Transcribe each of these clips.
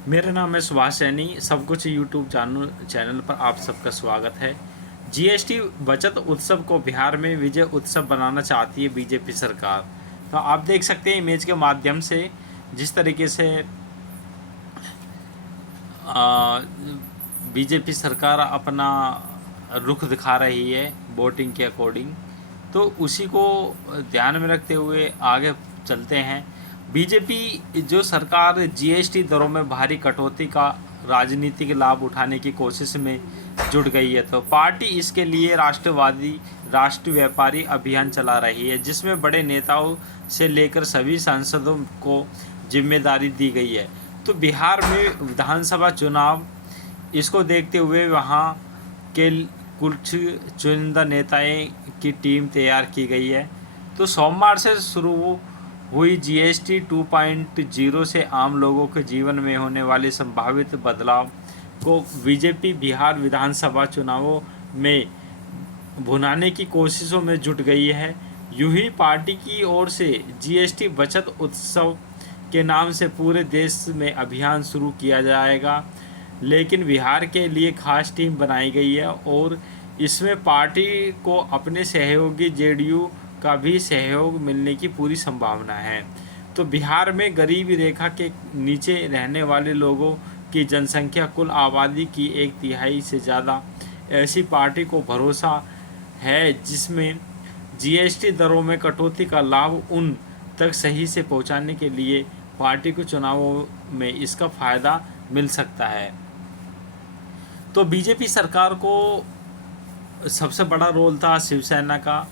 मेरा नाम है सुभाष सैनी। सब कुछ यूट्यूब चैनल पर आप सबका स्वागत है। जीएसटी बचत उत्सव को बिहार में विजय उत्सव बनाना चाहती है बीजेपी सरकार। तो आप देख सकते हैं इमेज के माध्यम से जिस तरीके से बीजेपी सरकार अपना रुख दिखा रही है वोटिंग के अकॉर्डिंग, तो उसी को ध्यान में रखते हुए आगे चलते हैं। बीजेपी जो सरकार जीएसटी दरों में भारी कटौती का राजनीतिक लाभ उठाने की कोशिश में जुट गई है, तो पार्टी इसके लिए राष्ट्रवादी राष्ट्र व्यापारी अभियान चला रही है, जिसमें बड़े नेताओं से लेकर सभी सांसदों को जिम्मेदारी दी गई है। तो बिहार में विधानसभा चुनाव, इसको देखते हुए वहाँ के कुछ चुनिंदा नेताएं की टीम तैयार की गई है। तो सोमवार से शुरू हुई जीएसटी 2.0 से आम लोगों के जीवन में होने वाले संभावित बदलाव को बीजेपी बिहार विधानसभा चुनावों में भुनाने की कोशिशों में जुट गई है। यूं ही पार्टी की ओर से जीएसटी बचत उत्सव के नाम से पूरे देश में अभियान शुरू किया जाएगा, लेकिन बिहार के लिए खास टीम बनाई गई है और इसमें पार्टी को अपने सहयोगी जेडीयू का भी सहयोग मिलने की पूरी संभावना है। तो बिहार में गरीबी रेखा के नीचे रहने वाले लोगों की जनसंख्या कुल आबादी की 1/3 से ज़्यादा ऐसी पार्टी को भरोसा है जिसमें जीएसटी दरों में कटौती का लाभ उन तक सही से पहुंचाने के लिए पार्टी को चुनावों में इसका फ़ायदा मिल सकता है। तो बीजेपी सरकार को सबसे बड़ा रोल था शिवसेना का।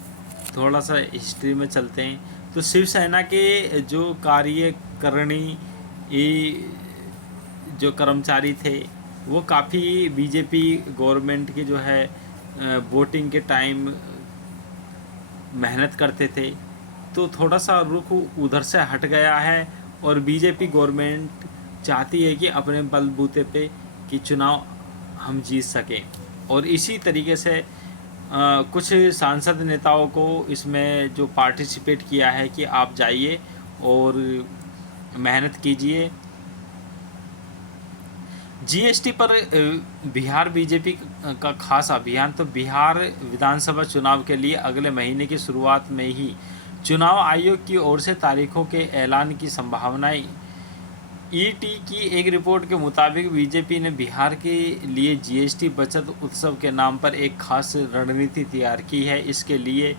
थोड़ा सा हिस्ट्री में चलते हैं तो शिवसेना के जो कार्यकारिणी जो कर्मचारी थे वो काफ़ी बीजेपी गवर्नमेंट के जो है वोटिंग के टाइम मेहनत करते थे। तो थोड़ा सा रुख उधर से हट गया है और बीजेपी गवर्नमेंट चाहती है कि अपने बलबूते पे कि चुनाव हम जीत सकें, और इसी तरीके से कुछ सांसद नेताओं को इसमें जो पार्टिसिपेट किया है कि आप जाइए और मेहनत कीजिए। जीएसटी पर बिहार बीजेपी का खास अभियान। तो बिहार विधानसभा चुनाव के लिए अगले महीने की शुरुआत में ही चुनाव आयोग की ओर से तारीखों के ऐलान की संभावनाएं। ईटी की एक रिपोर्ट के मुताबिक बीजेपी ने बिहार के लिए जीएसटी बचत उत्सव के नाम पर एक खास रणनीति तैयार की है। इसके लिए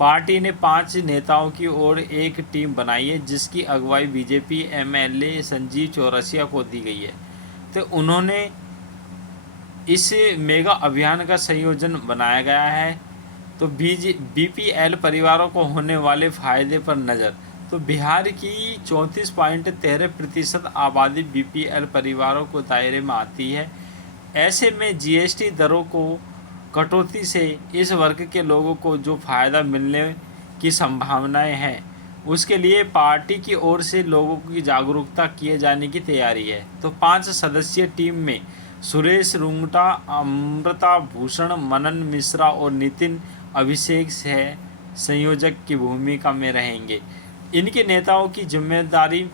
पार्टी ने 5 नेताओं की ओर एक टीम बनाई है, जिसकी अगुवाई बीजेपी एमएलए संजीव चौरसिया को दी गई है। तो उन्होंने इस मेगा अभियान का संयोजन बनाया गया है। तो बीपीएल परिवारों को होने वाले फ़ायदे पर नज़र। तो बिहार की 34.13% आबादी बीपीएल परिवारों को दायरे में आती है। ऐसे में जीएसटी दरों को कटौती से इस वर्ग के लोगों को जो फ़ायदा मिलने की संभावनाएं हैं, उसके लिए पार्टी की ओर से लोगों की जागरूकता किए जाने की तैयारी है। तो 5 सदस्यीय टीम में सुरेश रुंगटा, अमृता भूषण, मनन मिश्रा और नितिन अभिषेक से संयोजक की भूमिका में रहेंगे। इनके नेताओं की जिम्मेदारी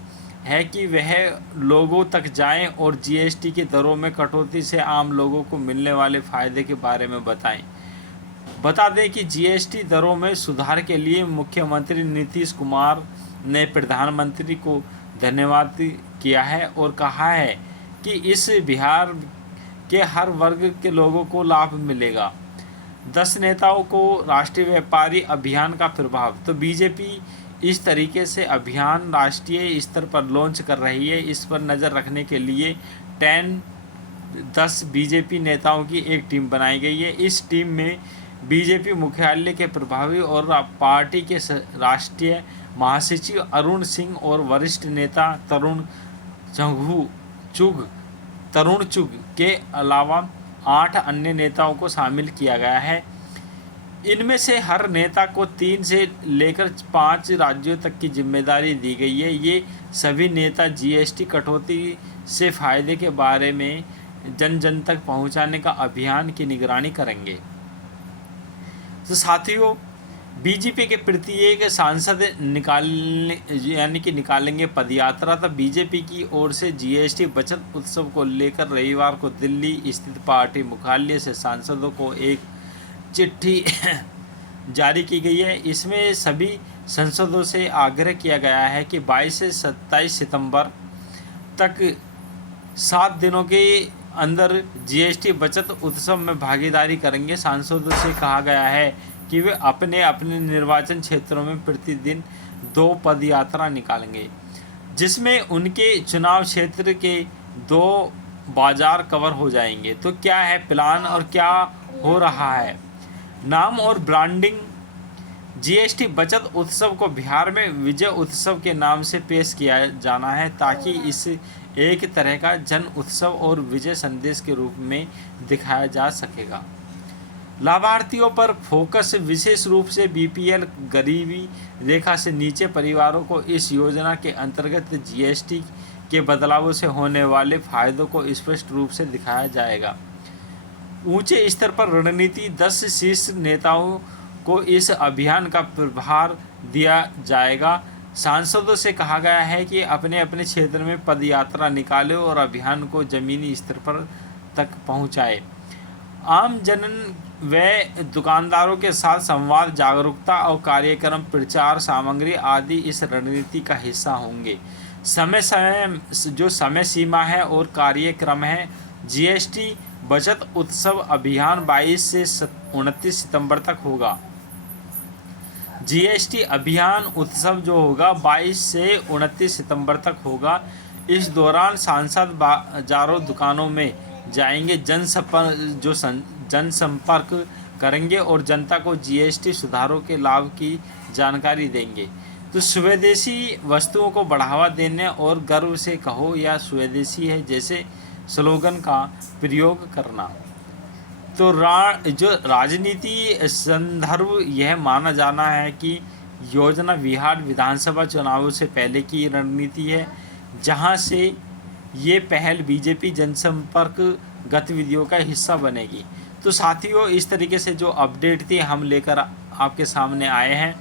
है कि वह लोगों तक जाएं और जीएसटी की दरों में कटौती से आम लोगों को मिलने वाले फ़ायदे के बारे में बताएं। बता दें कि जीएसटी दरों में सुधार के लिए मुख्यमंत्री नीतीश कुमार ने प्रधानमंत्री को धन्यवाद किया है और कहा है कि इस बिहार के हर वर्ग के लोगों को लाभ मिलेगा। 10 नेताओं को राष्ट्रीय व्यापारी अभियान का प्रभाव। तो बीजेपी इस तरीके से अभियान राष्ट्रीय स्तर पर लॉन्च कर रही है। इस पर नज़र रखने के लिए 10 बीजेपी नेताओं की एक टीम बनाई गई है। इस टीम में बीजेपी मुख्यालय के प्रभारी और पार्टी के राष्ट्रीय महासचिव अरुण सिंह और वरिष्ठ नेता तरुण चुग के अलावा 8 अन्य नेताओं को शामिल किया गया है। इनमें से हर नेता को 3 से लेकर 5 राज्यों तक की जिम्मेदारी दी गई है। ये सभी नेता जीएसटी कटौती से फ़ायदे के बारे में जन जन तक पहुंचाने का अभियान की निगरानी करेंगे। तो साथियों, बीजेपी के प्रत्येक सांसद निकालेंगे पदयात्रा। तब बीजेपी की ओर से जीएसटी बचत उत्सव को लेकर रविवार को दिल्ली स्थित पार्टी मुख्यालय से सांसदों को एक चिट्ठी जारी की गई है। इसमें सभी सांसदों से आग्रह किया गया है कि 22 से 27 सितंबर तक 7 दिनों के अंदर जीएसटी बचत उत्सव में भागीदारी करेंगे। सांसदों से कहा गया है कि वे अपने अपने निर्वाचन क्षेत्रों में प्रतिदिन 2 पदयात्रा निकालेंगे, जिसमें उनके चुनाव क्षेत्र के 2 बाजार कवर हो जाएंगे। तो क्या है प्लान और क्या हो रहा है? नाम और ब्रांडिंग। जीएसटी बचत उत्सव को बिहार में विजय उत्सव के नाम से पेश किया जाना है, ताकि इसे एक तरह का जन उत्सव और विजय संदेश के रूप में दिखाया जा सकेगा। लाभार्थियों पर फोकस, विशेष रूप से बीपीएल गरीबी रेखा से नीचे परिवारों को इस योजना के अंतर्गत जीएसटी के बदलावों से होने वाले फायदों को स्पष्ट रूप से दिखाया जाएगा। ऊंचे स्तर पर रणनीति, 10 शीर्ष नेताओं को इस अभियान का प्रभार दिया जाएगा। सांसदों से कहा गया है कि अपने अपने क्षेत्र में पदयात्रा निकालें और अभियान को जमीनी स्तर पर तक पहुंचाएं। आम जन व दुकानदारों के साथ संवाद, जागरूकता और कार्यक्रम, प्रचार सामग्री आदि इस रणनीति का हिस्सा होंगे। समय सीमा है और कार्यक्रम है। जीएसटी बचत उत्सव अभियान 22 से 29 सितंबर तक होगा। जीएसटी अभियान उत्सव जो होगा 22 से 29 सितंबर तक होगा। इस दौरान सांसद बाजारों, दुकानों में जाएंगे, जनसंपर्क करेंगे और जनता को जीएसटी सुधारों के लाभ की जानकारी देंगे। तो स्वदेशी वस्तुओं को बढ़ावा देने और गर्व से कहो या स्वदेशी है जैसे स्लोगन का प्रयोग करना। तो जो राजनीति संदर्भ यह माना जाना है कि योजना बिहार विधानसभा चुनावों से पहले की रणनीति है, जहां से ये पहल बीजेपी जनसंपर्क गतिविधियों का हिस्सा बनेगी। तो साथियों, इस तरीके से जो अपडेट थी हम लेकर आपके सामने आए हैं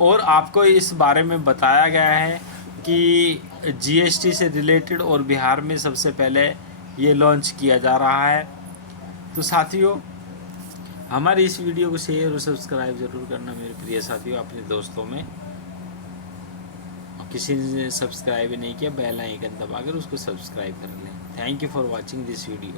और आपको इस बारे में बताया गया है कि जीएसटी से रिलेटेड और बिहार में सबसे पहले ये लॉन्च किया जा रहा है। तो साथियों, हमारी इस वीडियो को शेयर और सब्सक्राइब ज़रूर करना मेरे प्रिय साथियों, अपने दोस्तों में। और किसी ने सब्सक्राइब नहीं किया, बेल आइकन दबाकर उसको सब्सक्राइब कर लें। Thank you for watching this video.